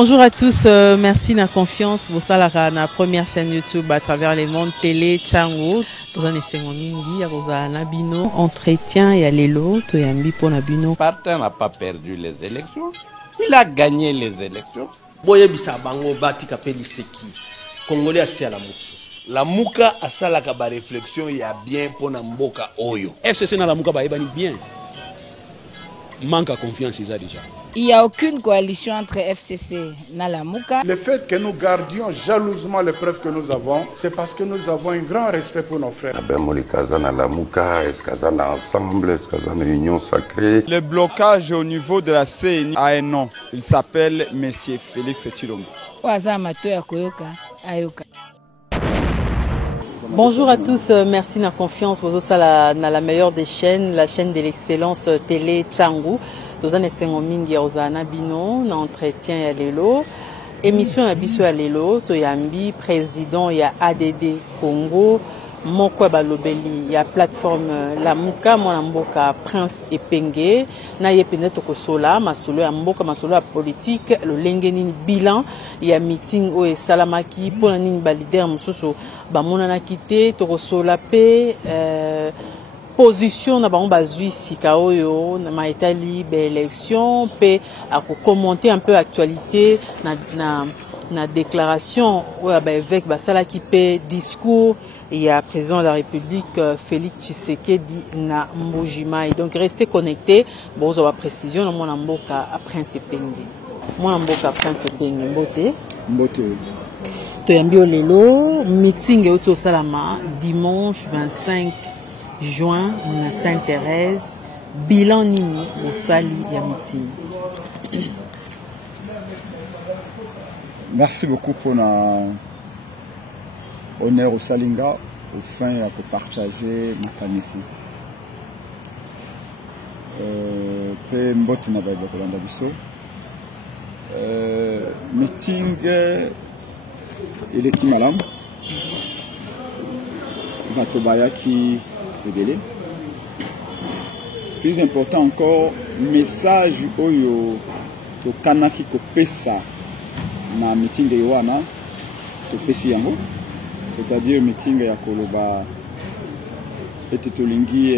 Bonjour à tous, merci de la confiance. Vous savez la première chaîne YouTube à travers les mondes télé Tchango. Vous en êtes mingi, vous avez Nabino entretien et Alelo, tu es ambi pour Nabino. Partin n'a pas perdu les élections, il a gagné les élections. Boye bisa bango bati kapeli seki. Congolais asi à la muki. La muka asala ka ba réflexion ya bien pour na mboka oyo. FCC na la muka ba ebani bien. Manque à confiance ils a déjà. Il n'y a aucune coalition entre FCC et Nalamuka. Le fait que nous gardions jalousement les preuves que nous avons, c'est parce que nous avons un grand respect pour nos frères. Ensemble, est-ce qu'il y a une union sacrée? Le blocage au niveau de la CNI a un nom. Il s'appelle M. Félix Tshilombo. Bonjour à tous, merci de la confiance. Vous êtes dans la meilleure des chaînes, la chaîne de l'excellence télé Tchango. Nous avons mingi ozana bino na entretien ya lelo émission ya biso ya lelo to yambi président ya ADD Congo moko balobeli ya plateforme la muka mwana mboka Prince Epenge na yepene to kosola masolo ya mboka masolo ya politique le lengeni bilan ya meeting o esalamaki pona nini ba leader mususu ba monana kité to kosola pe position na bango bazui sika oyo na maitali be élection pe à commenter un peu actualité na déclaration ou ba évêque basala ki pe discours il y a président de la République Félix Tshisekedi na Mbujimai. Donc restez connectés. Bon on va précision na mona mboka à Prince Epenge. Mona mboka Prince Epenge mbote to yambio lelo meeting e auto salama dimanche 25 juin na Sainte-Thérèse bilan nini au sali ya meeting. Merci beaucoup pour notre honneur au Salinga au fin de partager ma kanisi. Pe mboti na baïba kolanda biso. Meeting il est malam. Batobaya qui révélé. Plus important encore, message oyo to kanaki ko pesa na meeting de wana to pesi yango, c'est-à-dire meeting ya koloba ete tolingi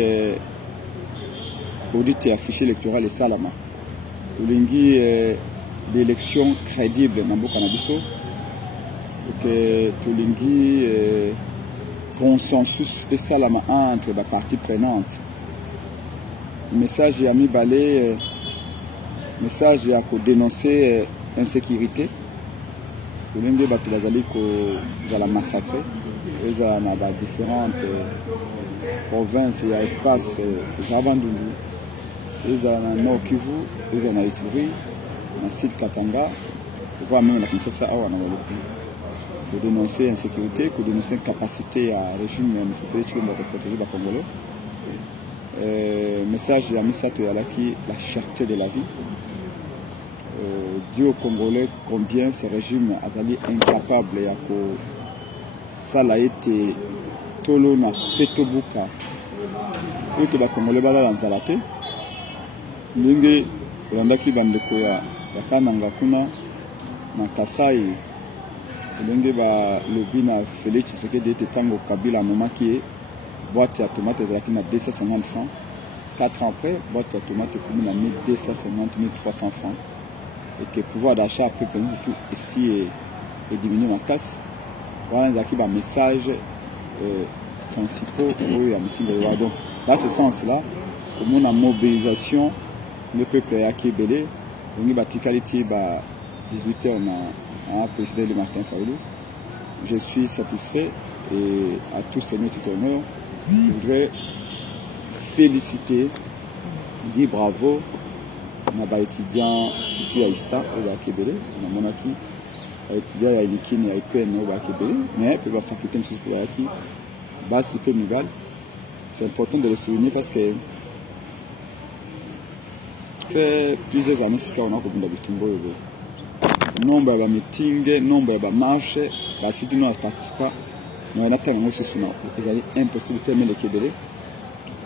audit et affiché électoral et salama tolingi d'élection crédible na mboka na biso que tolingi consensus et salama entre les parties prenantes. Message à mi balé, message à dénoncer insécurité. L'un des bâtiments qui ont massacré, ils ont différentes provinces et espaces Javandundu, ils ont Nord Kivu, ils ont Ituri, dans site Katanga, voire même la princesse Awa na pour dénoncer l'insécurité, pour dénoncer la capacité à régime de protéger les Congolais. Message à Misato Yalaki, la cherté de la vie. Dit aux Congolais combien ce régime a été incapable et ça a été tolo na petobuka. Et que les Congolais bala dans Zalate. Lingue, Randaki Bandeko ya Kananga kuna na Kasai. Ndenge ba lobi na Félix Tshisekedi ete tango Kabila moment qui est boîte ya tomate ezalaki na 250 francs 4 ans après boîte ya tomate ekomi na 1250 1300 francs et que pouvoir d'achat peut tout ici est diminué en casse voilà ezalaki ba message principaux oyo ya meeting de donc dans ce sens là comme une mobilisation le peuple ya kebele ngi batikali ti ba 18h na président de Martin Fayulu. Je suis satisfait et à tous ces métiers d'honneur, je voudrais féliciter, dire bravo à mes étudiants situés à Ista, au Kébélé, à Monaki, à étudiants à Ilikine et à IPN au Kébélé, mais pour la faculté de Moussoukouyaki, Basse IPN Nigal. C'est important de le souligner parce que ça fait plusieurs années qu'on a comme d'habitude. Nombre de meetings, nombre de marches, si tu ne participes pas, nous avons impossible de terminer le Kébélé.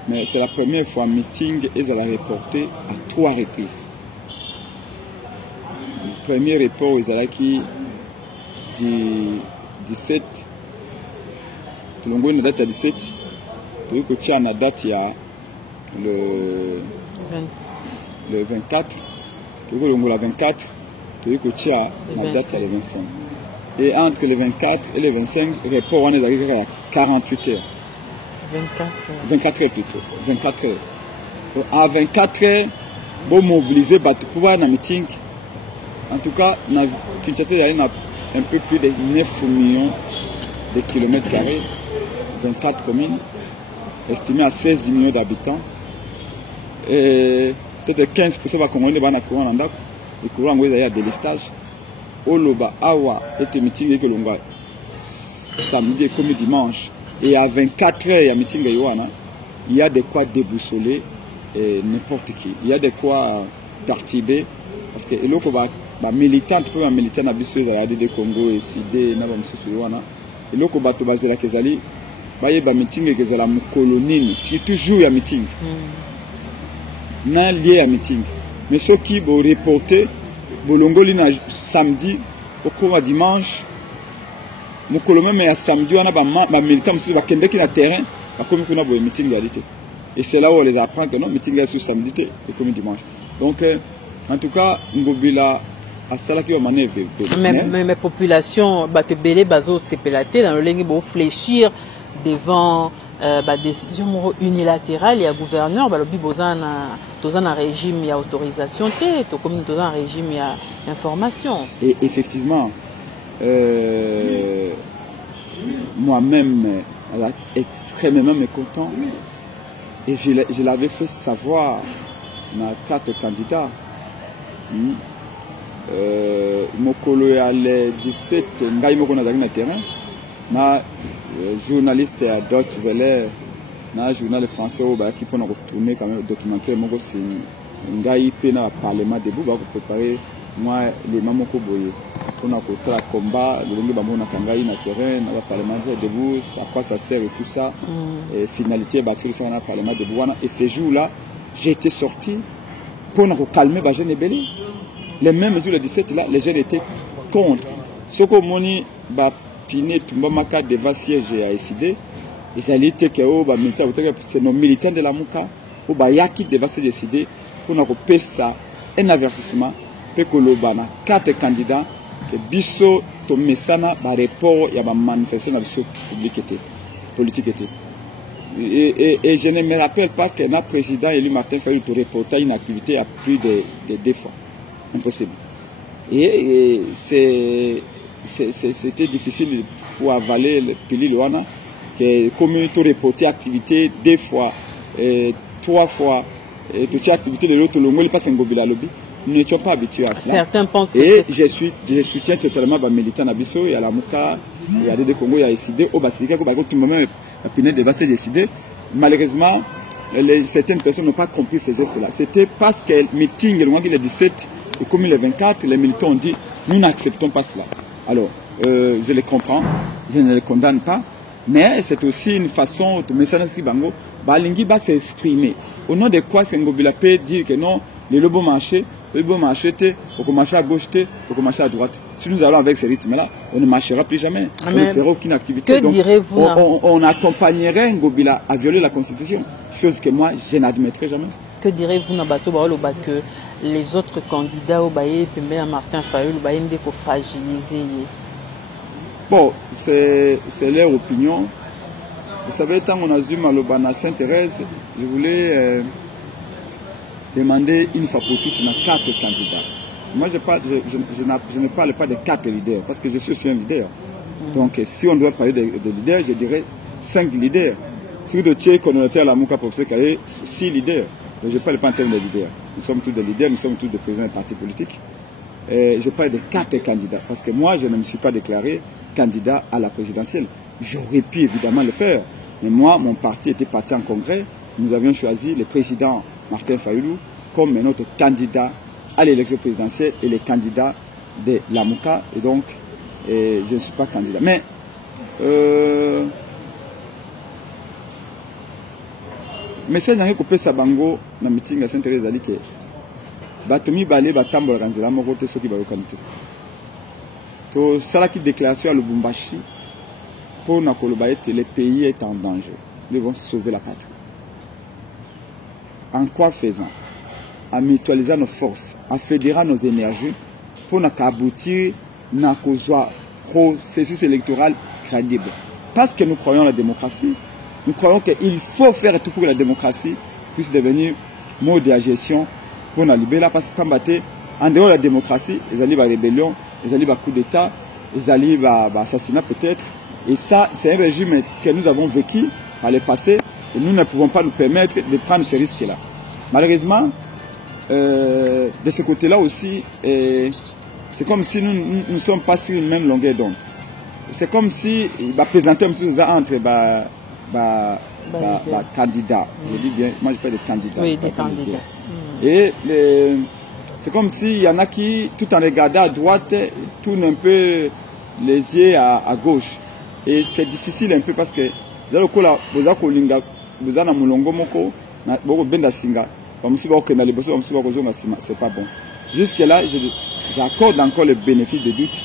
Mais c'est la première fois meeting et elle a reporté à 3 reprises. premier report ezalaki du 17 tulongoli na date ya 17 toyi kotia na date ya le 24 toyi kolongola 24 toyi kotia na date ya le 25 et entre le 24 et le 25 report wana ezalaki kaka ya 48 heures 24 heures plutôt 24 heures donc, à 24 heures bon mobiliser bato pour voir na meeting. En tout cas, Kinshasa il y a un peu plus de 9 millions de kilomètres carrés, 24 communes, estimées à 16 millions d'habitants. Et peut-être 15% va Congolais va na courant en dako. Le courant il y a des listages. Oloba awa était meeting que l'on va samedi comme dimanche. Et à 24 heures il y a meeting il y a de quoi déboussoler n'importe qui. Il y a de quoi perturber parce que l'autre va militant peu militant na biso ya de Congo et CD na ba mususu wana eloko bato bazela kezali baye ba meeting kezala mukolonini si toujours ya meeting na lié à meeting mais ceux qui vont reporter bolongoli na samedi au cours dimanche mukolo même ya samedi wana ba militant mususu ba kendeki na terrain ba komi kuna bo meeting ya lité et c'est là où on les apprend que non meeting est sur samedi et comme dimanche donc en tout cas ngobila mais population batebele bazo sepelate dans le lengi bo fléchir devant décision unilatérale et à gouverneur balobi bozana tozana régime ya autorisation té to comme tozana régime ya information et effectivement moi-même extrêmement mécontent et je l'avais fait savoir na 4 candidats mokolo ya le 17 ngai moko nazali na terrain na journaliste à Deutsche Welle na journal français au qui pour nous tourner quand même documentaire moko c'est ngai pe na parlement debout ba ko préparer moi les mamoko boye pour na ko tra combat le ngi ba mona kangai na terrain na parlement debout ça quoi ça sert et tout ça et finalité ba sur ça na parlement debout et ces jours là j'ai été sorti pour nous calmer ba jeune belé. Les mêmes jours le 17 là, les jeunes étaient contre. Ce que moni ba piné tumba maka devant siège à SID, ils allaient que c'est nos militants de la Muka ou ba yaki devant siège SID pour nous payer ça un avertissement pe ko lobana 4 candidats que biso to mesana ba report ya ba manifestation na biso politique était. Et je ne me rappelle pas que notre président élu Martin Fayulu te reporter une activité à plus de 2 fois. Impossible. Et c'était difficile pour avaler le pili Luana, que comme tu reporté activité 2 fois, 3 fois, et toute activité de l'autre, le passe un gobila lobby. Nous n'étions pas habitués à cela. Certains pensent que et je soutiens totalement les militants Nabiso, il y a la Mouka, il y a des Congo, il y a décidé, au Basilica, tout le monde a pu décider. Malheureusement, certaines personnes n'ont pas compris ces gestes-là. C'était parce que le meeting, le 17 et comme le 24, les militants ont dit nous n'acceptons pas cela. Alors, je les comprends, je ne les condamne pas, mais c'est aussi une façon de Messana Bango, Balingi va s'exprimer. Au nom de quoi Sengobila peut dire que non, le bon marché, on marcher à gauche, on marcher à droite. Si nous allons avec ce rythme-là, on ne marchera plus jamais. On ne fera aucune activité. Que direz-vous on accompagnerait Ngobila à violer la Constitution, chose que moi, je n'admettrai jamais. Que direz-vous Nabato Baoloba que les autres candidats au Baye Pembe à Martin Fayulu Baye ndeko fragilisé? Bon, c'est leur opinion. Vous savez, tant qu'on a vu Malobana Sainte-Thérèse, je voulais demander une fois pour toutes, on a 4 candidats. Moi, je ne parle pas de 4 leaders, parce que je suis aussi un leader. Donc, si on doit parler de leaders, je dirais 5 leaders. Si vous dotiez communautaire à la Mouka Professeur Kaye, 6 leaders. Mais je ne parle pas en termes de leaders. Nous sommes tous des leaders, nous sommes tous des présidents de partis politiques. Et je parle de 4 candidats, parce que moi, je ne me suis pas déclaré candidat à la présidentielle. J'aurais pu évidemment le faire. Mais moi, mon parti était parti en congrès. Nous avions choisi le président Martin Fayulu comme notre candidat à l'élection présidentielle et le candidat de la Mouka. Et donc, je ne suis pas candidat. Mais, message dans le Sabango, dans le meeting à Sainte-Thérèse, a dit que batomi balé batambo ranzela moko te soki bayokani te to salaki déclaration à Lubumbashi pour na koloba ete le pays est en danger, nous devons sauver la patrie. En quoi faisant? En mutualisant nos forces, en fédérant nos énergies pour aboutir à un processus électoral crédible. Parce que nous croyons en la démocratie, nous croyons qu'il faut faire tout pour que la démocratie puisse devenir mode de gestion pour nous libérer. Parce que en dehors de la démocratie, ils allaient la rébellion, ils allaient coup d'État, ils allaient l'assassinat peut-être. Et ça, c'est un régime que nous avons vécu par le passé et nous ne pouvons pas nous permettre de prendre ces risques-là. Malheureusement, de ce côté-là aussi, c'est comme si nous ne sommes pas sur une même longueur d'onde. C'est comme si présenter entre candidats. Je dis bien, moi je parle de candidats. Oui, des candidats. Et c'est comme s'il y en a qui, tout en regardant à droite, tournent un peu les yeux à gauche. Et c'est difficile un peu parce que c'est pas bon. Jusque-là, j'accorde encore le bénéfice de doute.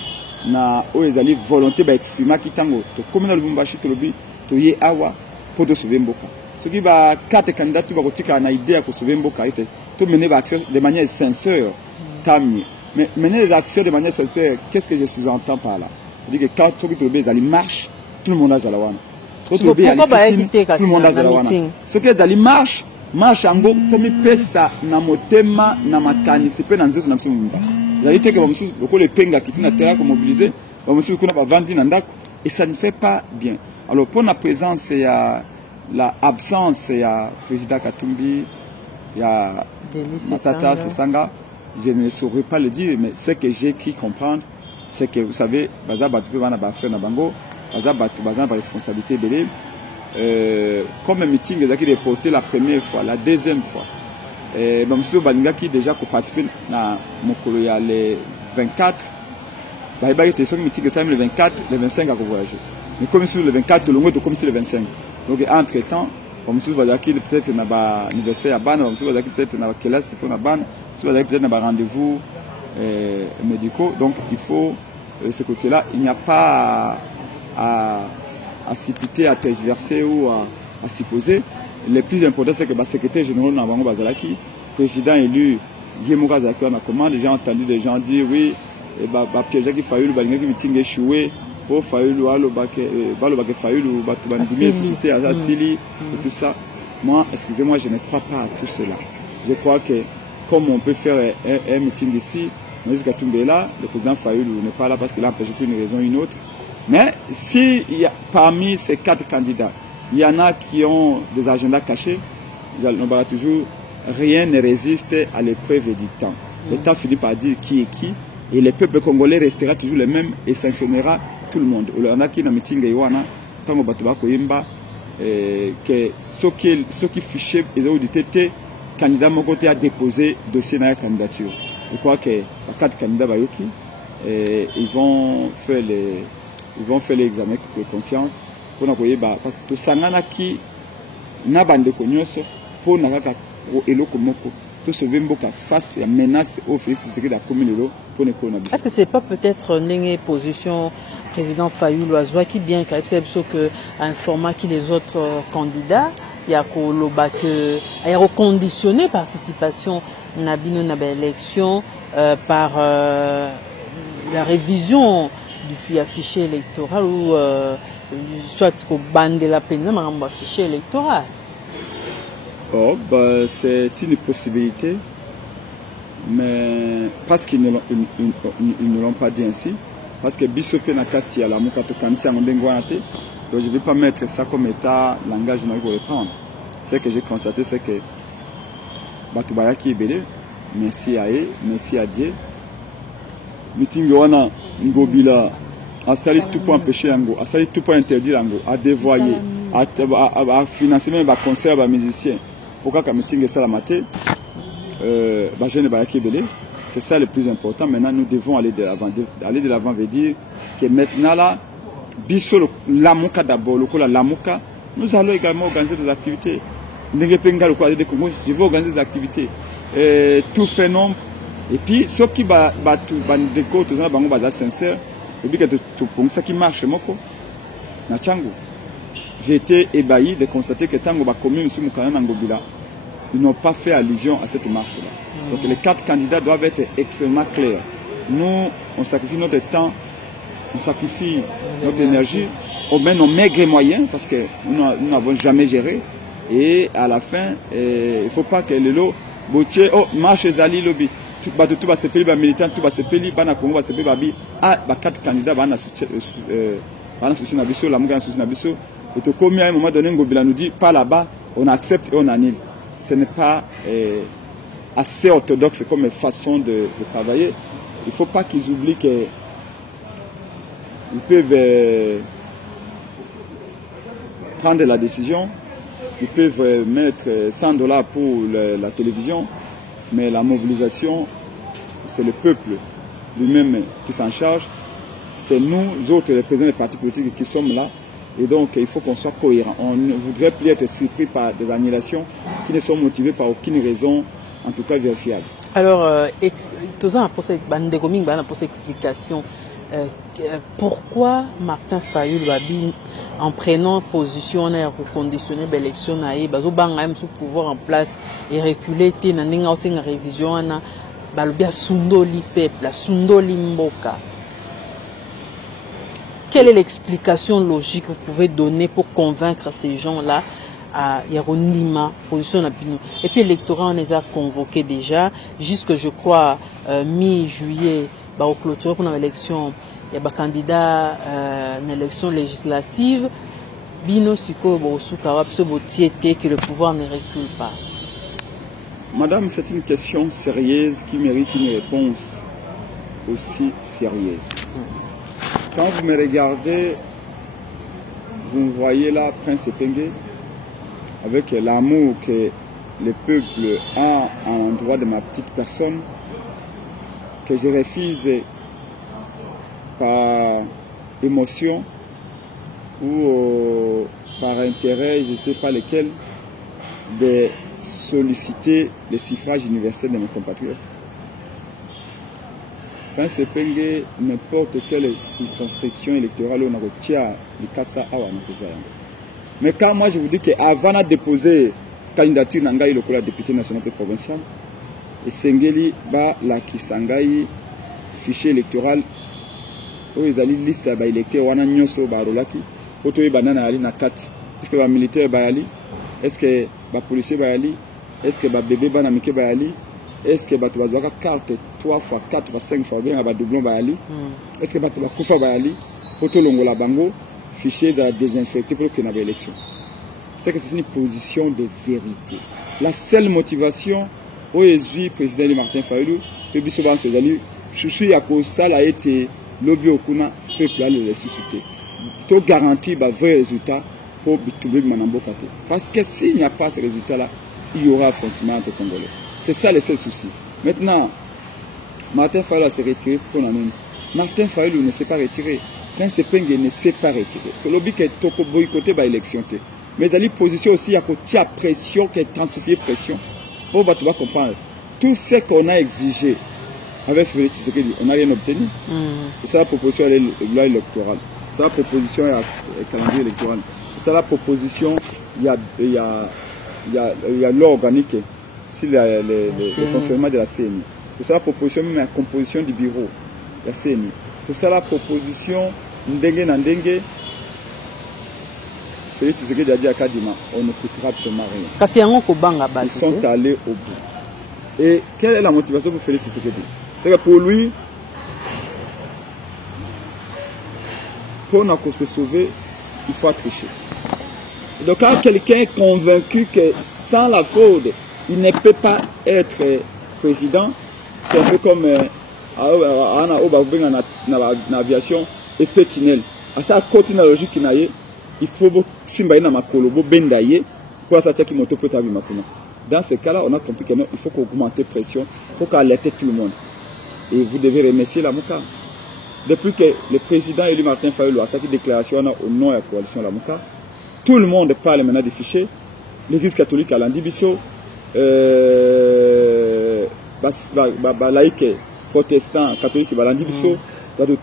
Na oezali volonté ba exprimer ki tango to komina Lubumbashi to lobi to ye awa pour de sauver mboka. Ce qui va quatre candidats tu va kotika na idée ko sauver mboka ite to mener ba action de manière sincère tammi. Mais mener les actions de manière sincère, qu'est-ce que je sous-entends par là? C'est-à-dire que quand tu lobi ezali marche, tout le monde a zalawana. Pourquoi ba quitter ka tout le monde a zalawana. Ce que ezali marche ango tomi pesa na motema na makani c'est pe na nzeto na msimu mba. Que et ça ne fait pas bien. Alors pour la présence, il y a l'absence, il y a le président Katumbi, il y a Matata Sesanga, je ne saurais pas le dire, mais ce que j'ai cru comprendre, c'est que vous savez, Baza Batou va faire Nabango, Baza Batou Baza a responsabilité de comme un meeting qui est reporté la première fois, la deuxième fois. Et monsieur Balinga qui déjà participé à Mokolo ya le 24 bah il était sur le meeting le 24 le 25 à voyager mais comme sur le 24 le mois comme sur le 25 donc entre temps monsieur Bazaki peut-être na ba anniversaire à Bana monsieur Bazaki peut-être na classe pour na Bana monsieur Bazaki peut-être na ba rendez-vous médicaux donc il faut ce côté-là il n'y a pas à s'y piter à tergiverser ou à s'y poser. Le plus important, c'est que le secrétaire général Nabango Bazalaki, président élu, Yémoura Zaki, on a commandé, j'ai entendu des gens dire oui, Pierre Jacques Fayoulou, Balingaki meeting échoué, pour Fayoulou, Balobake Fayoulou, Batoubanidimi, société à Sili, et tout ça. Moi, excusez-moi, je ne crois pas à tout cela. Je crois que, comme on peut faire un meeting ici, Moïse Katumbe est là, le président Fayoulou n'est pas là parce qu'il a empêché pour une raison ou une autre. Mais si il y a parmi ces 4 candidats, il y en a qui ont des agendas cachés. Toujours, rien ne résiste à l'épreuve du temps. Le temps finit par dire qui est qui. Et le peuple congolais restera toujours le même et sanctionnera tout le monde. Il y en a qui dans le meeting, que ceux qui fichaient les autres candidats mon côté a déposé dossier dans la candidature. Je crois que les 4 candidats ils vont faire l'examen de conscience. Parce que tout ça qui n'a pas de connaissance pour n'avoir eloko moko tout ce vimboka face à menace au fils de la commune pour ne connaître. Est-ce que c'est pas peut-être une position président Fayoulou Azwa qui bien que un format qui les autres candidats il y a que il y a reconditionné participation na bino na élection par la révision du fichier électoral ou soit qu'au ban de la peine, mais un fichier électoral. Oh, bah, c'est une possibilité, mais parce qu'ils ne l'ont pas dit ainsi, parce que Bissopé Nakati a la Mokato Kansi en Ndengwanate, donc je ne vais pas mettre ça comme état langage pour reprendre. Ce que j'ai constaté, c'est que Batubayaki est belé, merci à eux, merci à Dieu. Meeting wana Ngobila. À salir tout pour empêcher Ango, à salir tout pour interdire Ango, à dévoyer, à financer même les concerts des musiciens. Pourquoi quand meeting est ça la maté, c'est ça le plus important. Maintenant, nous devons aller de l'avant. Aller de l'avant veut dire que maintenant là, biso l'amuka d'abord, l'amuka, nous allons également organiser des activités. Je vais organiser des activités. Tout fait nombre, Et puis ceux qui bandeko tous na bango baza sincère et puis que tout pour ça qui marche moko na Tchango. J'ai été ébahi de constater que Tango ba commune sur Mukana Nangobila, ils n'ont pas fait allusion à cette marche-là. Donc les 4 candidats doivent être extrêmement clairs. Nous, on sacrifie notre temps, on sacrifie notre énergie, on met nos maigres moyens parce que nous n'avons jamais géré. Et à la fin, il ne faut pas que le lot, Boutier, oh, marche Zali Lobby, tout va se payer, militant, tout va se payer, Bana Congo va se payer, ah, 4 candidats, Bana Souci Nabiso, la Mouga Souci Nabiso. Et tout comme à un moment donné, Ngobila nous dit, pas là-bas, on accepte et on annule. Ce n'est pas assez orthodoxe comme façon de travailler. Il ne faut pas qu'ils oublient qu'ils peuvent prendre la décision, ils peuvent mettre $100 pour la télévision, mais la mobilisation, c'est le peuple lui-même qui s'en charge. C'est nous autres, les présidents des partis politiques, qui sommes là. Et donc, il faut qu'on soit cohérent. On ne voudrait plus être surpris par des annulations qui ne sont motivées par aucune raison, en tout cas vérifiable. Alors, pour cette explication, pourquoi Martin Fayulu en prenant position à reconditionner l'élection, sous pouvoir en place et reculer, une révision, Sundoli peuple, Sundoli Mboka. Quelle est l'explication logique que vous pouvez donner pour convaincre ces gens-là à Yaronima, position Napino? Et puis l'électorat, on les a convoqués déjà, jusque je crois mi-juillet, au clôture pour l'élection, il y a des candidats à l'élection législative. Bino Siko, que le pouvoir ne recule pas. Madame, c'est une question sérieuse qui mérite une réponse aussi sérieuse. Quand vous me regardez, vous voyez là Prince Epenge avec l'amour que le peuple a à l'endroit de ma petite personne, que je refuse par émotion ou par intérêt, je ne sais pas lequel, de solliciter le suffrage universel de mes compatriotes. Prince Epenge, n'importe quelle circonscription électorale, on a retient le Kassa Awa. Mais quand moi je vous dis qu'avant de déposer candidature Nangaï le député national et provincial, et Sengeli ba la Kisangaï fichier électoral, où ils allaient liste à l'électeur, on a nyoso barolaki, auto et banana ali na 4. Est-ce que les militaires bayali? Est-ce que les policiers bayali? Est-ce que les bébés banamike bayali? Est-ce que tu vas avoir carte 3 fois 4 fois 5 fois bien à doublon bayali? Est-ce que tu vas koufa bayali? Poto longola bango, fichier à désinfecter pour qu'il y ait une élection. C'est que c'est une position de vérité. La seule motivation, au Jésus, président Martin Fayulu, le bisoban Sozali, je suis à cause ça a été lobby au Kuna, peuple à le ressusciter. Tout garantit un vrai résultat pour Bitoubi Manambokate. Parce que s'il n'y a pas ce résultat-là, il y aura affrontement entre Congolais. C'est ça le seul souci. Maintenant, Martin Fayulu s'est retiré pour la même. Martin Fayulu ne s'est pas retiré. Prince Epenge ne s'est pas retiré. Le lobby qui est boycotté par l'élection. Mais il y a une position aussi à côté de pression, qui est intensifiée pression. Pour que tu vas comprendre. Tout ce qu'on a exigé avec Félix Tshisekedi, on n'a rien obtenu. C'est la proposition à loi électorale. C'est la proposition à calendrier électoral. C'est la proposition, il y a l'organique. Le fonctionnement de la CNI. Pour ça, la proposition, même la composition du bureau de la CNI. Pour ça, la proposition, Ndengue Ndengue, Félix Tshisekedi a dit à Kadima, on ne coûtera absolument rien. Ils sont allés au bout. Et quelle est la motivation pour Félix Tshisekedi? C'est que pour lui, pour se sauver, il faut tricher. Donc quand quelqu'un est convaincu que sans la fraude, il ne peut pas être président, c'est un peu comme l'aviation effet tunnel. À ça, côté la logique qui n'a il faut simbaï na makolobo bendaye pour ça qui moto peut avoir makuna. Dans ce cas-là, on a compris qu'il faut augmenter la pression, il faut alerter tout le monde. Et vous devez remercier la Mouka. Depuis que le président élu Martin Fayulu a sorti une déclaration au nom de la coalition La Mouka, tout le monde parle maintenant des fichiers. L'Église catholique à l'Andibiso, laïque, protestant, catholique,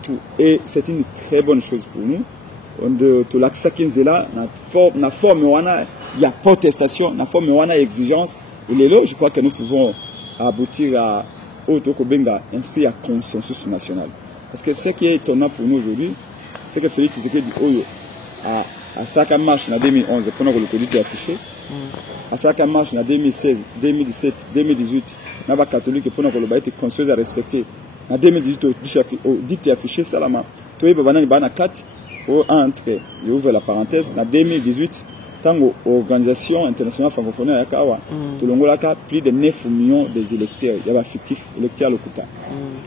tout. Et c'est une très bonne chose pour nous. De l'accès qui est là, la forme il y a protestation, la forme il y a exigence. Et là, je crois que nous pouvons aboutir à inscrit à consensus national. Parce que ce qui est étonnant pour nous aujourd'hui, c'est que Félix Tshisekedi à sa marche en 2011, pendant que le Covid est affiché, à sa marche en 2016, 2017, 2018, il y a des catholiques pendant que le Baït est construit à respecter. En 2018, au dit affiché, Salama, tout le monde est 4 entre, je ouvre la parenthèse, en 2018, tant l'organisation internationale francophone à Yakawa, tout le monde a plus de 9 millions des électeurs, il y a fictifs électeurs locaux.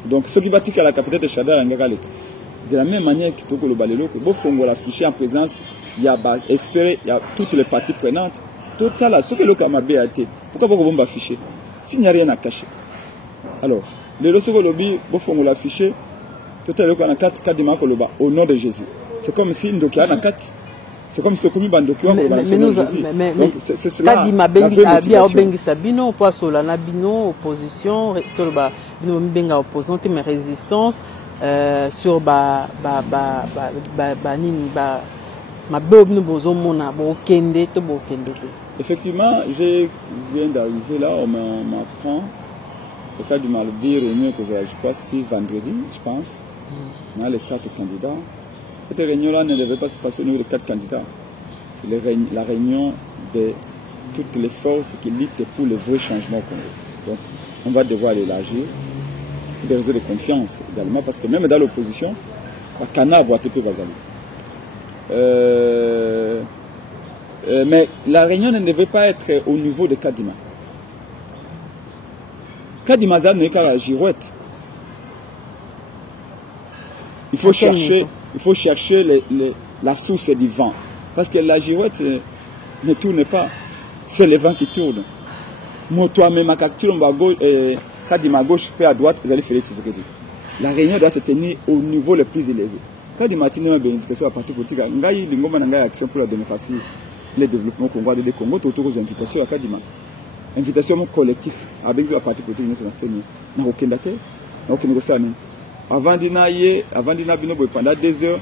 Donc, ce qui va à la capitale de Chadar, de la même manière que tout le balelo, il faut afficher en présence, il y a experts, il y a toutes les parties prenantes, total, ce que le Kamabé a été. Pourquoi vous ne afficher s'il n'y a rien à cacher? Alors, le lorsque le lobby, il faut l'afficher, total, le Kamabé a 4 au nom de Jésus. C'est comme si nous avons 4. C'est comme si le commis bandocuant mais c'est cela. Kadima bengi abia bengi sabino pour sola na bino opposition tolba bino benga opposante mais résistance sur nini ma bobno bozomona bo kende to bo kende. Effectivement, je viens d'arriver là, on m'apprend le cas du Malbi réunion que je crois c'est vendredi, je pense. On a les 4 candidats. Cette réunion-là ne devait pas se passer au niveau de 4 candidats. C'est la réunion de toutes les forces qui luttent pour le vrai changement au Congo. Donc, on va devoir l'élargir. Des réseaux de confiance également, parce que même dans l'opposition, la Cana va tout bazali. Mais la réunion ne devait pas être au niveau de Kadima. Kadima Zan n'est qu'à la girouette. Il faut chercher la source du vent. Parce que la girouette ne tourne pas. C'est le vent qui tourne. Moi, toi-même, ma capture, Kadima gauche, puis à droite, vous allez faire ce que dit. La réunion doit se tenir au niveau le plus élevé. Kadima a une invitation à la partie politique. Il y a une action pour la démocratie, le développement congolais de Congo, autour des invitations à Kadima. Invitation collective avec la partie politique de la scène. Il n'y a aucun date, il n'y a aucune négociation. Avant de pendant 2 heures,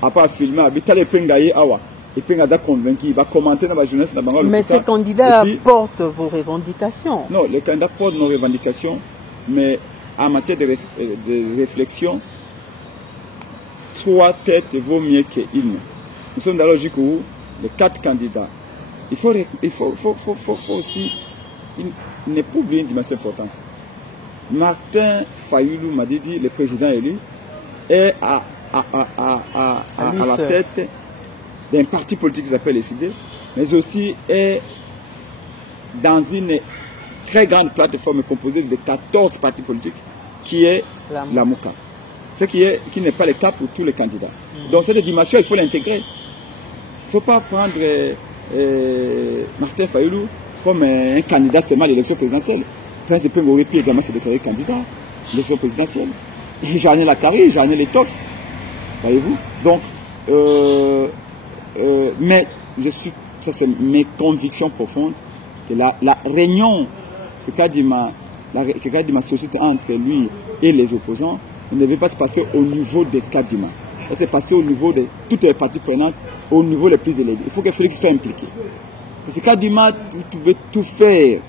après filmer, il peut convaincu, il va commenter dans la jeunesse. Mais ces candidats portent vos revendications. Non, les candidats portent nos revendications, mais en matière de réflexion, 3 têtes vaut mieux qu'une. Nous sommes dans la logique où les 4 candidats, il faut aussi ne pas oublier une dimension importante. Martin Fayoulou m'a dit, le président élu, est à la tête d'un parti politique qui s'appelle SID, mais aussi est dans une très grande plateforme composée de 14 partis politiques, qui est la MOUCA. Ce qui n'est pas le cas pour tous les candidats. Donc cette dimension, il faut l'intégrer. Il ne faut pas prendre Martin Fayoulou comme un candidat seulement à l'élection présidentielle. Prince Pengo aurait pu également se déclarer candidat à l'élection présidentielle. Et j'en ai la carrière, j'en ai l'étoffe. Voyez-vous? Donc, mais ça c'est mes convictions profondes, que la réunion que Kadima suscite entre lui et les opposants ne devait pas se passer au niveau de Kadima. Elle s'est passée au niveau de toutes les parties prenantes, au niveau le plus élevé. Il faut que Félix soit impliqué. Parce que Kadima, tu veux tout faire.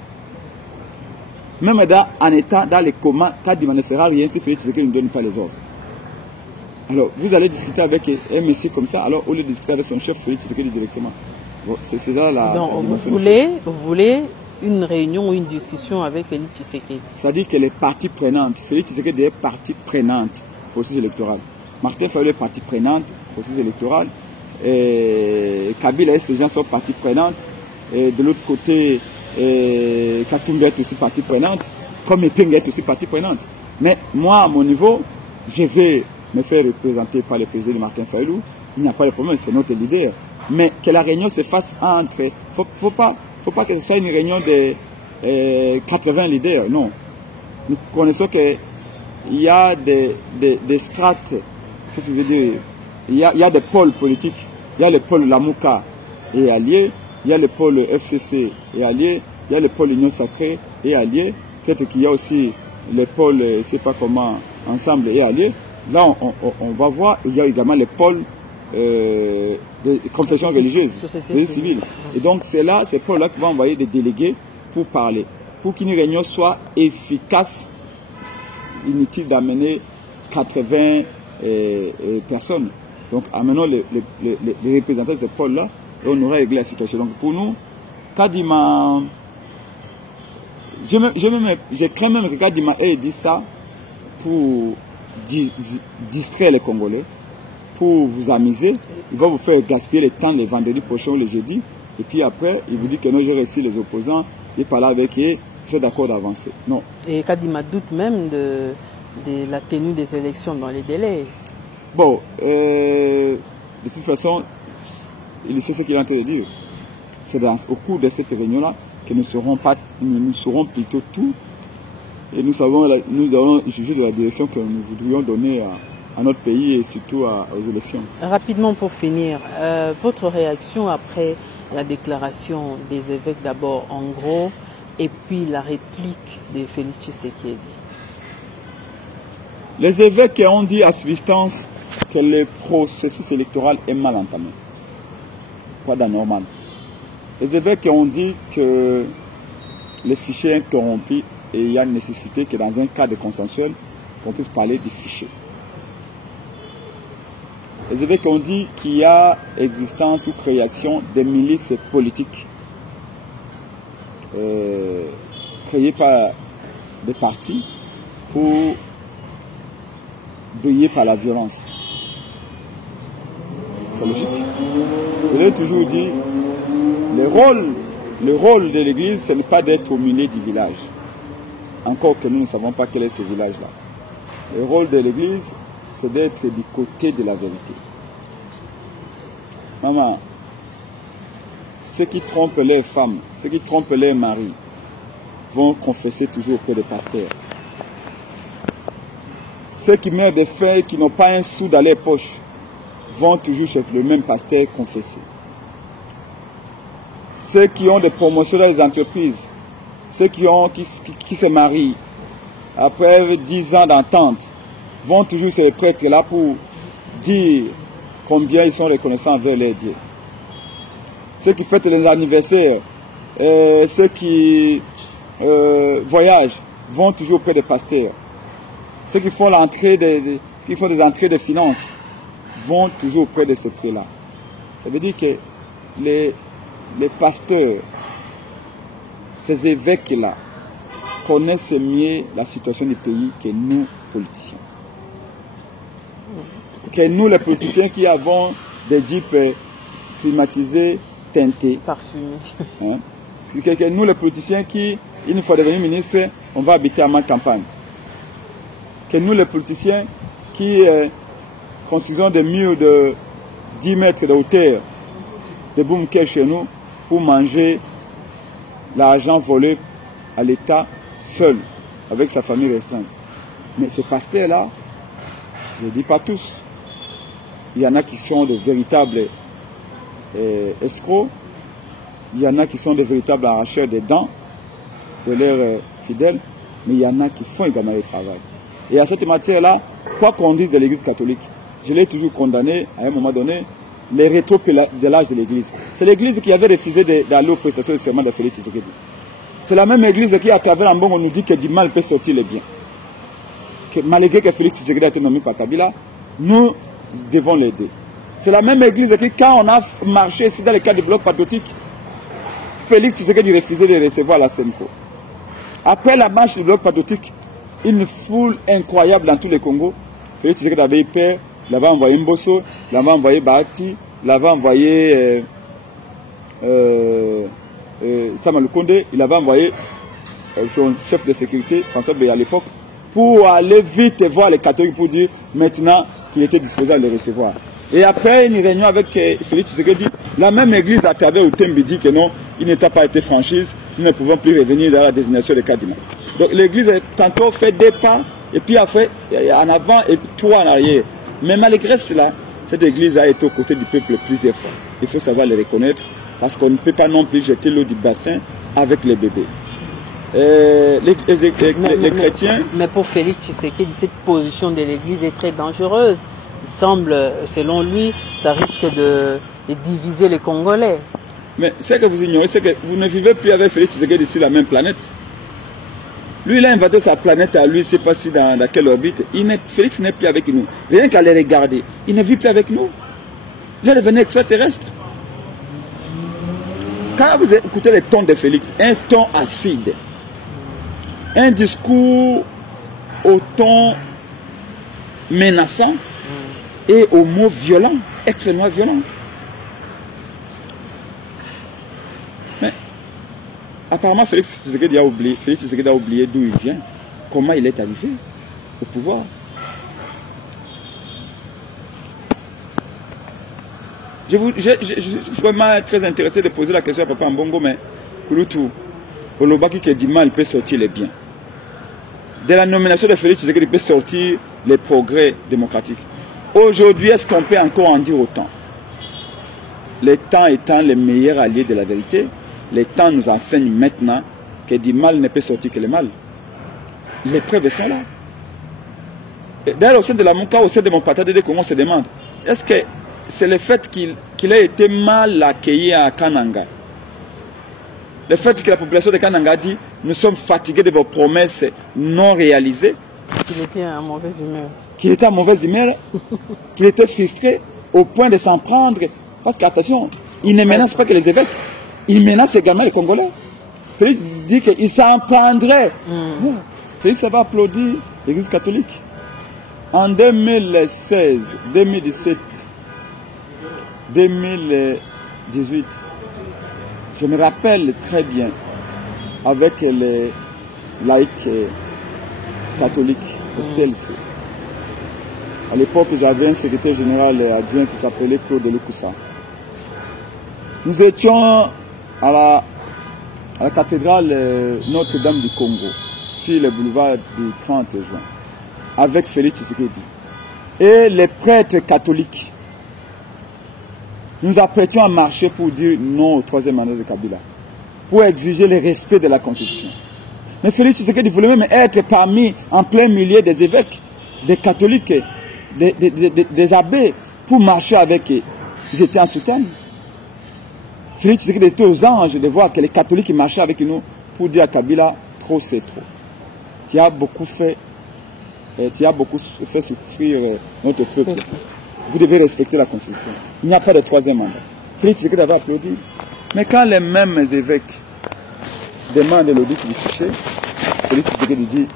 Même en étant dans les comas, Kadima ne fera rien si Félix ne donne pas les ordres. Alors, vous allez discuter avec un monsieur comme ça, alors au lieu de discuter avec son chef Félix Tshisekedi directement. Bon, c'est ça la dimension. Vous voulez une réunion ou une discussion avec Félix Tshisekedi? C'est-à-dire que les parties prenantes, Félix Tshisekedi est partie prenante au processus électoral. Martin Fayoulou est partie prenante au processus électoral. Kabila et ces gens sont parties prenantes. Et de l'autre côté, Katumbi est aussi partie prenante. Comme Epenga est aussi partie prenante. Mais moi, à mon niveau, je vais me faire représenter par le président de Martin Fayoulou. Il n'y a pas de problème, c'est notre leader. Mais que la réunion se fasse entre... Il ne faut pas que ce soit une réunion de 80 leaders, non. Nous connaissons qu'il y a des strates, qu'est-ce que je veux dire, il y a des pôles politiques. Il y a le pôle Lamouka et allié, il y a le pôle FCC et allié, il y a le pôle Union Sacrée et allié. peut-être qu'il y a aussi les pôles, je ne sais pas comment, ensemble et alliés. Là, on va voir, il y a également les pôles de confession religieuse, société civile. Et donc, c'est là, ces pôles-là qui vont envoyer des délégués pour parler, pour qu'une réunion soit efficace. Inutile d'amener 80 personnes. Donc, amenons les représentants de ces pôles-là et on aura réglé la situation. Donc, pour nous, Kadima, je crains même que Kadima ait dit ça pour distraire les Congolais, pour vous amuser. Il va vous faire gaspiller le temps le vendredi prochain ou le jeudi. Et puis après, il vous dit que non, j'ai reçu les opposants, il parle avec eux, ils sont d'accord d'avancer. Non. Et Kadima doute même de la tenue des élections dans les délais. Bon, de toute façon, il sait ce qu'il est en train de dire. C'est au cours de cette réunion-là que nous saurons plutôt tout. Et nous allons juger de la direction que nous voudrions donner à notre pays et surtout aux élections. Rapidement pour finir, votre réaction après la déclaration des évêques d'abord en gros et puis la réplique de Félix Tshisekedi? Les évêques ont dit à substance que le processus électoral est mal entamé. Quoi d'anormal. Les évêques ont dit que les fichiers sont corrompus et il y a une nécessité que dans un cadre consensuel, on puisse parler des fichiers. Les évêques ont dit qu'il y a existence ou création de milices politiques créées par des partis pour briller par la violence. C'est logique. Je l'ai toujours dit, le rôle de l'Église, ce n'est pas d'être au milieu du village. Encore que nous ne savons pas quel est ce village-là. Le rôle de l'Église, c'est d'être du côté de la vérité. Maman, ceux qui trompent les femmes, ceux qui trompent les maris, vont confesser toujours auprès des pasteurs. Ceux qui meurent de faim et qui n'ont pas un sou dans les poches, vont toujours chez le même pasteur confesser. Ceux qui ont des promotions dans les entreprises, ceux qui se marient après 10 ans d'entente, vont toujours chez les prêtres là pour dire combien ils sont reconnaissants envers les dieux. Ceux qui fêtent les anniversaires, ceux qui voyagent, vont toujours auprès des pasteurs. Ceux qui font des entrées de finances vont toujours auprès de ce prix-là. Ça veut dire que les pasteurs, ces évêques-là, connaissent mieux la situation du pays que nous, politiciens. Que nous, les politiciens qui avons des jeeps climatisés, teintés. Parfumés. Hein? C'est que nous, les politiciens qui, une fois devenus ministres, on va habiter à ma campagne. Que nous, les politiciens qui construisons des murs de 10 mètres de hauteur, de bunker chez nous, pour manger l'argent volé à l'État seul, avec sa famille restreinte. Mais ces pasteurs-là, je ne dis pas tous, il y en a qui sont de véritables escrocs, il y en a qui sont de véritables arracheurs des dents de leurs fidèles, mais il y en a qui font également le travail. Et à cette matière-là, quoi qu'on dise de l'Église catholique, je l'ai toujours condamné à un moment donné, les rétropédalages de l'Église. C'est l'Église qui avait refusé d'aller aux prestations de serment de Félix Tshisekedi. C'est la même Église qui, à travers Ambongo, on nous dit que du mal peut sortir le bien. Que malgré que Félix Tshisekedi a été nommé par Kabila, nous devons l'aider. C'est la même Église qui, quand on a marché ici dans le cadre du bloc patriotique, Félix Tshisekedi refusait de recevoir la Senko. Après la marche du bloc patriotique, une foule incroyable dans tout le Congo, Félix Tshisekedi avait eu peur, il avait envoyé Mbosso, il avait envoyé Bahati, il avait envoyé Samuel Konde, il avait envoyé son chef de sécurité, François Béa à l'époque, pour aller vite voir les catholiques pour dire maintenant qu'il était disposé à les recevoir. Et après une réunion avec Félix Tshisekedi, la même église à travers Utembi dit que non, il n'était pas été franchise, nous ne pouvons plus revenir dans la désignation de Kadima. Donc l'église a tantôt fait des pas, et puis a fait en avant et puis 3 en arrière. Mais malgré cela, cette église a été aux côtés du peuple plusieurs fois. Il faut savoir le reconnaître, parce qu'on ne peut pas non plus jeter l'eau du bassin avec les bébés. les chrétiens. Mais pour Félix Tshisekedi, cette position de l'Église est très dangereuse. Il semble, selon lui, ça risque de diviser les Congolais. Mais ce que vous ignorez, c'est que vous ne vivez plus avec Félix Tshisekedi sur la même planète. Lui, il a inventé sa planète à lui, je ne sais pas si dans quelle orbite. Félix n'est plus avec nous. Rien qu'à les regarder, il ne vit plus avec nous. Il est devenu extraterrestre. Quand vous écoutez les tons de Félix, un ton acide, un discours au ton menaçant et aux mots violents, extrêmement violents. Mais apparemment, Félix Tshisekedi a oublié d'où il vient, comment il est arrivé au pouvoir. Je suis vraiment très intéressé de poser la question à Papa Mbongo, mais Kouloutou, Olobaki qui dit mal peut sortir les biens. De la nomination de Félix Tshisekedi peut sortir les progrès démocratiques. Aujourd'hui, est-ce qu'on peut encore en dire autant? Les temps étant les meilleurs alliés de la vérité, les temps nous enseignent maintenant que du mal ne peut sortir que le mal. Les preuves sont là. D'ailleurs, au sein de la Monka, au sein de mon parti de Congo, on se demande, est-ce que c'est le fait qu'il a été mal accueilli à Kananga? Le fait que la population de Kananga a dit, nous sommes fatigués de vos promesses non réalisées. Qu'il était en mauvaise humeur. Qu'il était en mauvaise humeur, qu'il était frustré au point de s'en prendre. Parce qu'attention, il ne menace pas que les évêques, il menace également les Congolais. Félix dit qu'il s'en prendrait. Félix va applaudir l'Église catholique. En 2016, 2017, 2018, je me rappelle très bien avec les laïcs catholiques, le CLC. À l'époque, j'avais un secrétaire général adjoint qui s'appelait Claude Lukusa. Nous étions à la cathédrale Notre-Dame du Congo, sur le boulevard du 30 juin, avec Félix Tshisekedi. Et les prêtres catholiques, nous apprêtions à marcher pour dire non au troisième mandat de Kabila, pour exiger le respect de la Constitution. Mais Félix Tshisekedi voulait même être parmi, en plein milieu des évêques, des catholiques, des abbés, pour marcher avec eux. Ils étaient en soutien. Félix Tshisekedi était aux anges de voir que les catholiques marchaient avec nous pour dire à Kabila, trop c'est trop. Tu as beaucoup fait souffrir notre peuple. Vous devez respecter la Constitution. Il n'y a pas de troisième mandat. Félix Tshisekedi avait applaudi. Mais quand les mêmes évêques demandent l'audit du fichier, Félix Tshisekedi dit,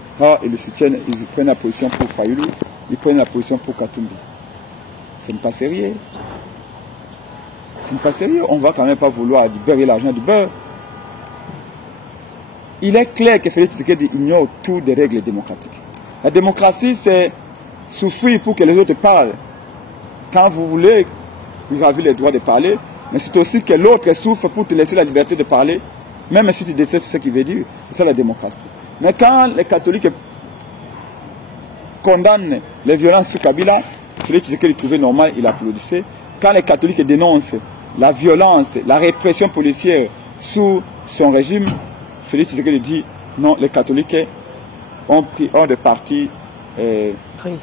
ils le soutiennent, ils prennent la position pour Fayoulou, ils prennent la position pour Katumbi. Ce n'est pas sérieux. Ce n'est pas sérieux. On ne va quand même pas vouloir du beurre et l'argent du beurre. Il est clair que Félix Tshisekedi ignore toutes les règles démocratiques. La démocratie, c'est souffrir pour que les autres parlent. Quand vous voulez, vous avez le droit de parler, mais c'est aussi que l'autre souffre pour te laisser la liberté de parler, même si tu détestes ce qu'il veut dire. C'est ça la démocratie. Mais quand les catholiques condamnent les violences sur Kabila, Félix Tshisekedi trouvait normal, il applaudissait. Quand les catholiques dénoncent la violence, la répression policière sous son régime, Félix Tshisekedi dit non, les catholiques ont pris hors de parti et pris.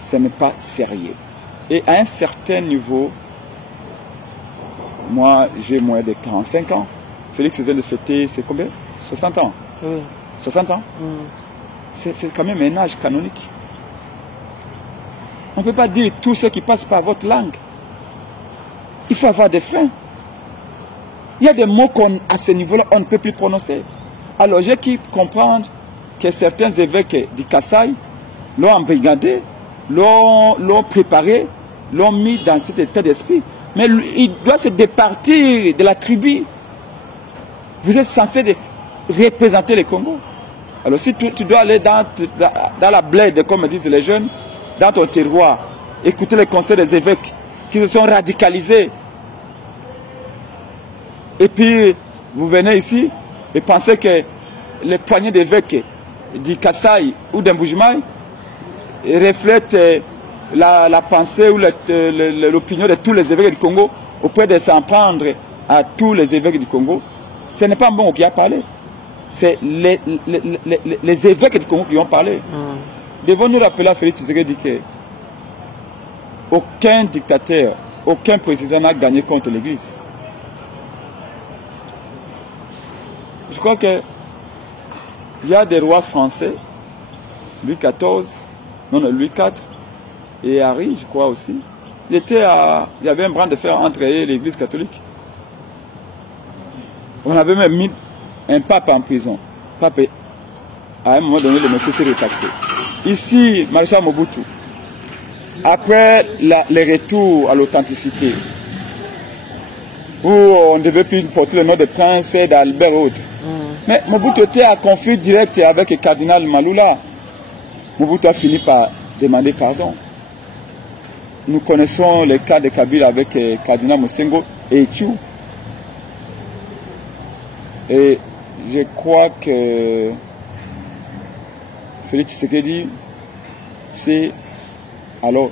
Ce n'est pas sérieux. Et à un certain niveau, moi j'ai moins de 45 ans, Félix vient de fêter, c'est combien? 60 ans. Oui. 60 ans. C'est quand même un âge canonique. On ne peut pas dire tout ce qui passe par votre langue. Il faut avoir des freins. Il y a des mots qu'à ce niveau-là, on ne peut plus prononcer. Alors j'ai pu comprendre que certains évêques du Kasaï l'ont embrigadé, l'ont préparé, l'ont mis dans cet état d'esprit. Mais il doit se départir de la tribu. Vous êtes censé représenter le Congo. Alors si tu dois aller dans la bled, comme disent les jeunes, dans ton terroir, écouter les conseils des évêques qui se sont radicalisés, et puis vous venez ici et pensez que les poignées d'évêques du Kasaï ou d'Imboujmaï reflètent la pensée ou l'opinion de tous les évêques du Congo au point de s'en prendre à tous les évêques du Congo. Ce n'est pas bon qui a parlé. c'est les évêques du Congo qui ont parlé. Devons-nous rappeler à Félix Tshisekedi que aucun dictateur, aucun président n'a gagné contre l'Église. Je crois que il y a des rois français, Louis XIV, non, Louis IV et Harry, je crois aussi. Il y avait un bras de fer entre eux et l'Église catholique. On avait même mis un pape en prison. Pape, à un moment donné, le monsieur s'est rétracté. Ici, Maréchal Mobutu, après le retour à l'authenticité, où on ne devait plus porter le nom de prince d'Albert autre. Mais Mobutu était en conflit direct avec le cardinal Malula. Mobutu a fini par demander pardon. Nous connaissons le cas de Kabila avec le cardinal Mosengo et Tchou. Et je crois que Félix Tshisekedi s'est alors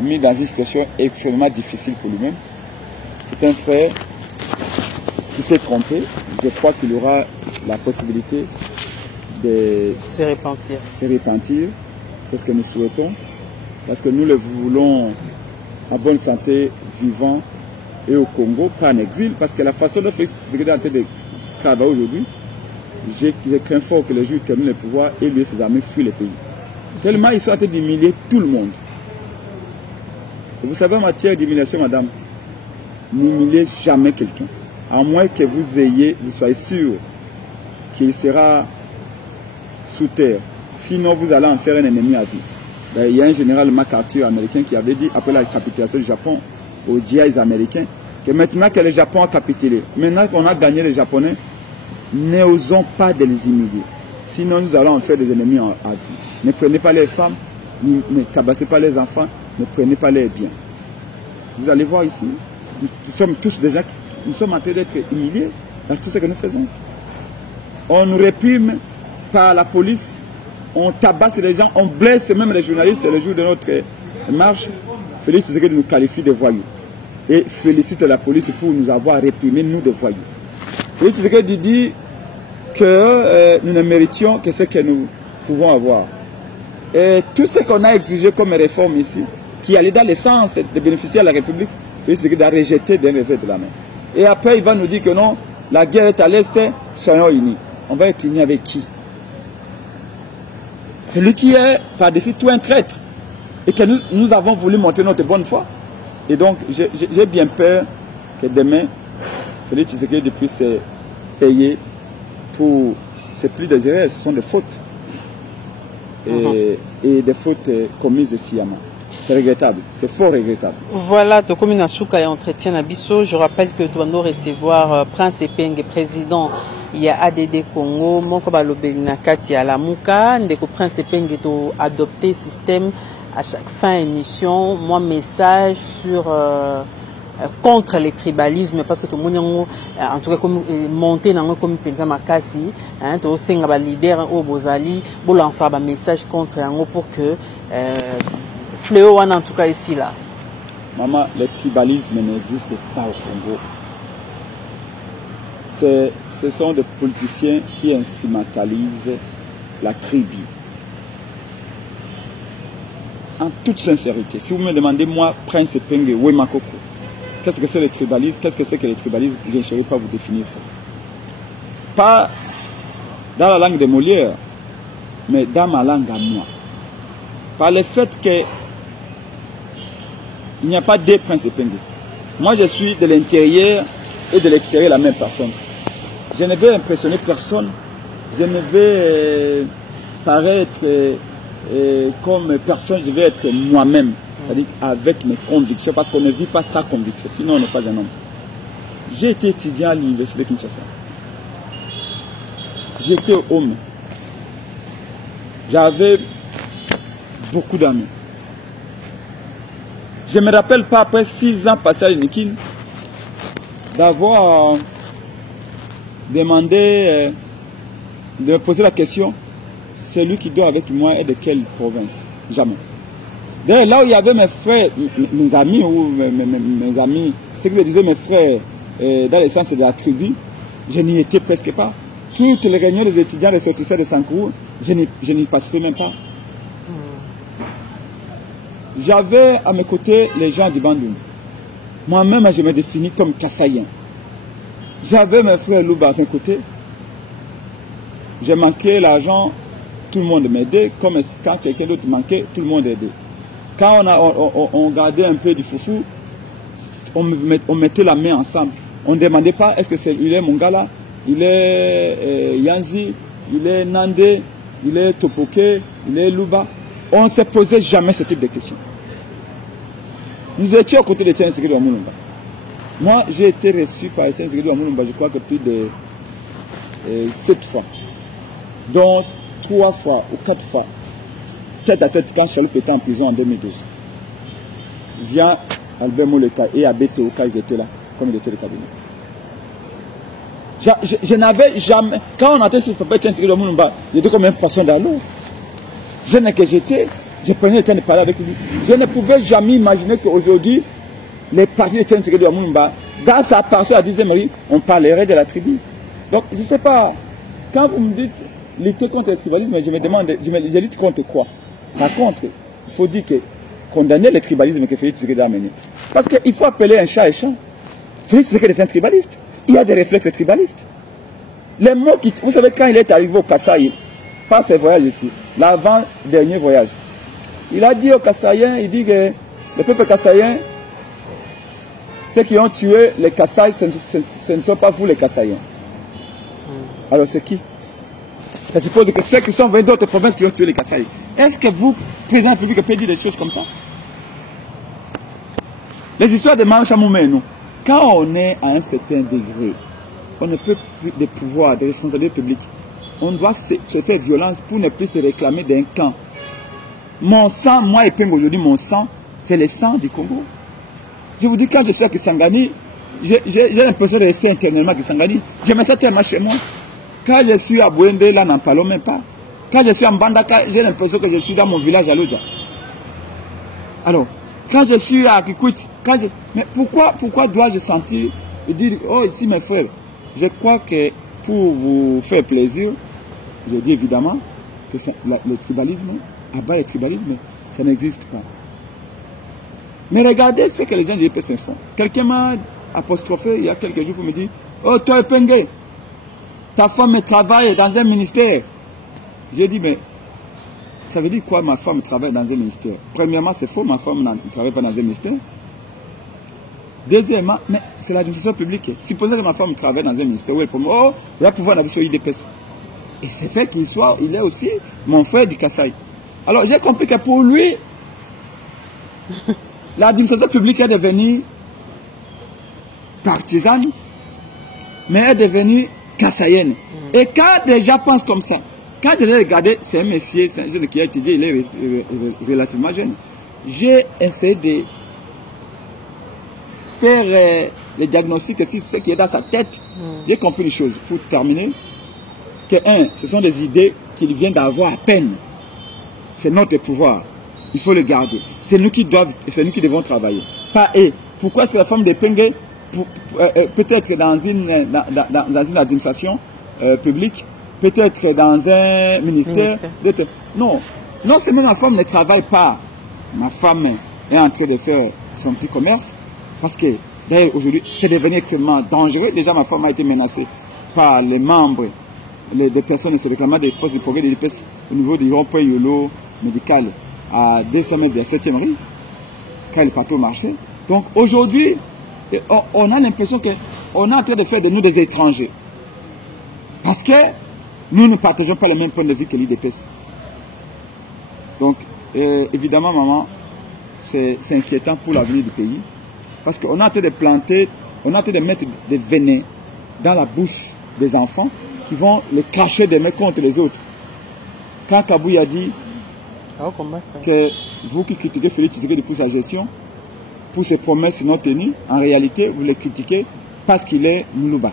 mis dans une situation extrêmement difficile pour lui-même. C'est un frère qui s'est trompé. Je crois qu'il aura la possibilité de se repentir. C'est ce que nous souhaitons. Parce que nous le voulons en bonne santé, vivant et au Congo, pas en exil. Parce que la façon dont Félix Tshisekedi est en train de travailler aujourd'hui, je crains fort que le jour termine le pouvoir et lui et ses amis fuient le pays. Tellement ils sont en train d'humilier tout le monde. Et vous savez, en matière d'humiliation, madame, n'humiliez jamais quelqu'un. À moins que vous soyez sûr qu'il sera sous terre. Sinon, vous allez en faire un ennemi à vie. Ben, il y a un général MacArthur américain qui avait dit, après la capitulation du Japon, aux GIs américains, que maintenant que le Japon a capitulé, maintenant qu'on a gagné les Japonais, n'osons pas de les humilier. Sinon, nous allons en faire des ennemis à vie. Ne prenez pas les femmes, ne cabassez pas les enfants, ne prenez pas les biens. Vous allez voir ici, nous sommes tous déjà, nous sommes en train d'être humiliés dans tout ce que nous faisons. On nous réprime par la police, on tabasse les gens, on blesse même les journalistes. Le jour de notre marche, Félix Tshisekedi nous qualifie de voyous. Et félicite la police pour nous avoir réprimé, nous, de voyous. Félix Tshisekedi dit que nous ne méritions que ce que nous pouvons avoir. Et tout ce qu'on a exigé comme réforme ici, qui allait dans le sens de bénéficier à la République, Félix Tshisekedi a rejeté d'un revers de la main. Et après, il va nous dire que non, la guerre est à l'Est, soyons unis. On va être unis avec qui? Celui qui est par-dessus tout un traître. Et que nous avons voulu montrer notre bonne foi. Et donc, j'ai bien peur que demain, Félix Tshisekedi puisse payer pour... C'est plus des erreurs, ce sont des fautes. Et des fautes commises sciemment. C'est regrettable, c'est fort regrettable. Voilà, de comme Nasuka et entretien à Bisso, je rappelle que nous allons recevoir Prince Epenge, président, il y a ADD Congo, mon Kobalobelinakat, il y a la Mouka, ndeko Prince Epenge to adopter système à chaque fin émission, moi message sur contre les tribalismes parce que tout le monde en tout cas comme monter dans comme penza makasi hein to senga ba leader au bozali bo lancer un message contre yango pour que fléau en tout cas ici là. Maman, le tribalisme n'existe pas au Congo. Ce sont des politiciens qui instrumentalisent la tribu. En toute sincérité, si vous me demandez, moi, Prince Epenge, Wemakoko, qu'est-ce que c'est le tribalisme? Qu'est-ce que c'est que le tribalisme? Je ne saurais pas vous définir ça. Pas dans la langue de Molière, mais dans ma langue à moi. Par le fait que il n'y a pas deux Prince Epenge. Moi, je suis de l'intérieur et de l'extérieur la même personne. Je ne veux impressionner personne. Je ne veux paraître comme personne. Je veux être moi-même. C'est-à-dire avec mes convictions. Parce qu'on ne vit pas sa conviction. Sinon, on n'est pas un homme. J'ai été étudiant à l'université de Kinshasa. J'étais homme. J'avais beaucoup d'amis. Je ne me rappelle pas, après 6 ans passés à l'UNIKIN, d'avoir demandé, de me poser la question, celui qui dort avec moi est de quelle province? Jamais. D'ailleurs, là où il y avait mes frères, mes amis, ou mes amis, ce que je disais mes frères, dans le sens de la tribu, Je n'y étais presque pas. Toutes les réunions des étudiants ressortissants de Sankourou, je n'y passerai même pas. J'avais à mes côtés les gens du Bandung. Moi-même, je me définis comme Kassaïen. J'avais mes frères Louba à mes côtés. J'ai manqué l'argent, tout le monde m'aidait. Comme quand quelqu'un d'autre manquait, tout le monde aidait. Quand on gardait un peu du foufou, on mettait la main ensemble. On ne demandait pas, est-ce que il est Mongala, il est Yanzi, il est Nandé, il est Topoke, il est Louba. On ne se posait jamais ce type de questions. Nous étions aux côtés de Tiens Ségué de Moulumba. Moi, j'ai été reçu par Tiens Ségué de Moulumba, je crois que plus de 7 fois. Dont 3 fois ou 4 fois, tête à tête, quand Chaloup était en prison en 2012. Via Albert Moleka et Abeto, quand ils étaient là, comme ils étaient le cabinet. Je n'avais jamais, quand on entendait sur le papa Tiens Ségué de Moulumba, j'étais comme un poisson dans l'eau. Je n'ai que j'étais. Je prenais le temps de parler avec lui. Je ne pouvais jamais imaginer qu'aujourd'hui, les partis de Tiens Ségué de Moulumba, dans sa partie à 10e rue, on parlerait de la tribu. Donc, je ne sais pas, quand vous me dites lutter contre le tribalisme, je me demande, je lutte contre quoi? Par contre, il faut dire que condamner le tribalisme que Félix Tshisekedi a mené. Parce qu'il faut appeler un chat et chat. Félix Tshisekedi est un tribaliste. Il y a des réflexes tribalistes. Les mots qui... Vous savez, quand il est arrivé au Kasaï, pas ses voyages ici, l'avant-dernier voyage, il a dit aux Kassaïens, il dit que le peuple kassaïen, ceux qui ont tué les Kassaïs, ce ne sont pas vous les Kassaïens. Alors c'est qui? Je suppose que ceux qui sont venus d'autres provinces qui ont tué les Kassaïs. Est-ce que vous, président public, pouvez dire des choses comme ça? Les histoires de Manchamoumé, nous, quand on est à un certain degré, on ne peut plus de pouvoir, de responsabilité publique. On doit se faire violence pour ne plus se réclamer d'un camp. Mon sang, moi et Peng aujourd'hui, mon sang, c'est le sang du Congo. Je vous dis, quand je suis à Kisangani, j'ai l'impression de rester intérieurement à Kisangani. Je me sens tellement chez moi. Quand je suis à Bouende, là, n'en parlons même pas. Quand je suis en Bandaka, j'ai l'impression que je suis dans mon village à Lodja. Alors, quand je suis à Kikwit, mais pourquoi dois-je sentir et dire, oh, ici mes frères, je crois que pour vous faire plaisir, je dis évidemment que le tribalisme, à bas le tribalisme, ça n'existe pas. Mais regardez ce que les gens de l'IPS font. Quelqu'un m'a apostrophé il y a quelques jours pour me dire, oh toi Penge, ta femme travaille dans un ministère. J'ai dit, mais ça veut dire quoi ma femme travaille dans un ministère? Premièrement, c'est faux, ma femme ne travaille pas dans un ministère. Deuxièmement, mais c'est l'administration publique. Supposez que ma femme travaille dans un ministère, oui, pour moi, oh, il va pouvoir aller sur l'IDPS. Et c'est fait il est aussi mon frère du Kasaï. Alors j'ai compris que pour lui, l'administration publique est devenue partisane, mais est devenue kassaïenne. Et quand des gens pensent comme ça, quand je l'ai regardé, c'est un monsieur, c'est un jeune qui a étudié, il est relativement jeune. J'ai essayé de faire le diagnostic sur ce qui est dans sa tête. J'ai compris une chose, pour terminer, que ce sont des idées qu'il vient d'avoir à peine. C'est notre pouvoir. Il faut le garder. C'est nous qui devons travailler. Pas eux. Pourquoi est-ce que la femme de Penge peut-être dans une administration publique, peut-être dans un ministère. Non. Non seulement ma femme ne travaille pas. Ma femme est en train de faire son petit commerce. Parce que, d'ailleurs, aujourd'hui, c'est devenu extrêmement dangereux. Déjà, ma femme a été menacée par les membres, des personnes qui se réclament des forces du progrès de l'IPS au niveau du rond-point Yolo médical à 200 mètres de la 7e rue, quand il est parti au marché. Donc, aujourd'hui, on a l'impression qu'on est en train de faire de nous des étrangers. Parce que nous ne partageons pas le même point de vue que l'IDPS. Donc, évidemment, maman, c'est inquiétant pour l'avenir du pays. Parce qu'on est en train de planter, on est en train de mettre des venins dans la bouche des enfants qui vont les cracher des mains contre les autres. Quand Kabouy a dit que vous qui critiquez Félix Tshisekedi pour sa gestion, pour ses promesses non tenues, en réalité, vous le critiquez parce qu'il est Moulouba.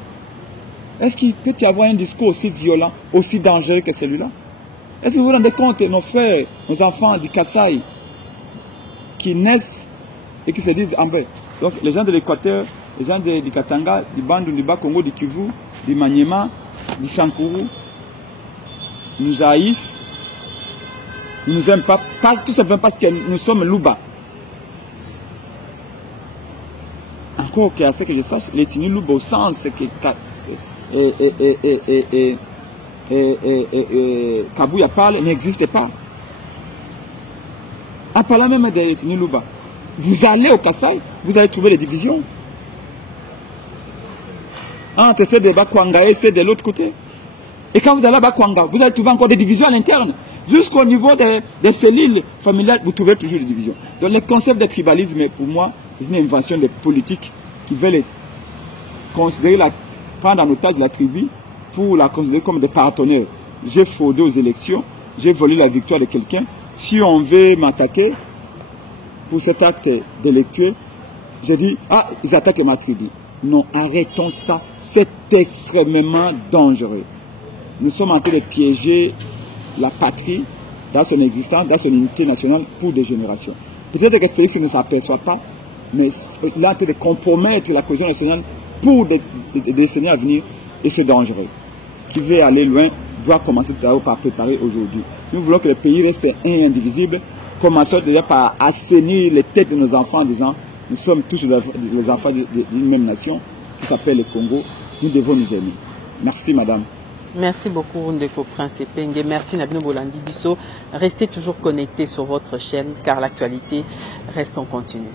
Est-ce qu'il peut y avoir un discours aussi violent, aussi dangereux que celui-là? Est-ce que vous vous rendez compte, nos frères, nos enfants du Kasaï, qui naissent et qui se disent en bas. Donc les gens de l'Équateur, les gens du Katanga, du Bandung, du Bas-Congo, du Kivu, du Maniema, du Sankourou nous haïssent, ne nous aiment pas, tout simplement parce que nous sommes Louba. Encore qu'à ce que je sache, l'ethnie Louba au sens que Kabouya parle n'existe pas. En parlant même de l'ethnie Louba, vous allez au Kasaï, vous allez trouver les divisions. Entre ceux de Bakwanga et ceux de l'autre côté. Et quand vous allez à Bakwanga, vous allez trouver encore des divisions à l'interne. Jusqu'au niveau des cellules familiales, vous trouvez toujours des divisions. Donc le concept de tribalisme, pour moi, c'est une invention des politiques qui veulent considérer prendre en otage la tribu pour la considérer comme des partenaires. J'ai fraudé aux élections, j'ai volé la victoire de quelqu'un. Si on veut m'attaquer pour cet acte délictueux, je dis, ah, ils attaquent ma tribu. Non, arrêtons ça, c'est extrêmement dangereux. Nous sommes en train de piéger la patrie dans son existence, dans son unité nationale pour des générations. Peut-être que Félix ne s'aperçoit pas, mais là, en train de compromettre la cohésion nationale pour des décennies à venir, et c'est dangereux. Qui veut aller loin doit commencer par préparer aujourd'hui. Nous voulons que le pays reste indivisible. Commençons déjà par assainir les têtes de nos enfants en disant nous sommes tous les enfants d'une même nation qui s'appelle le Congo. Nous devons nous aimer. Merci madame. Merci beaucoup Ndeko Prince Epenge. Merci Nabino Bolandi Bisso. Restez toujours connectés sur votre chaîne car l'actualité reste en continu.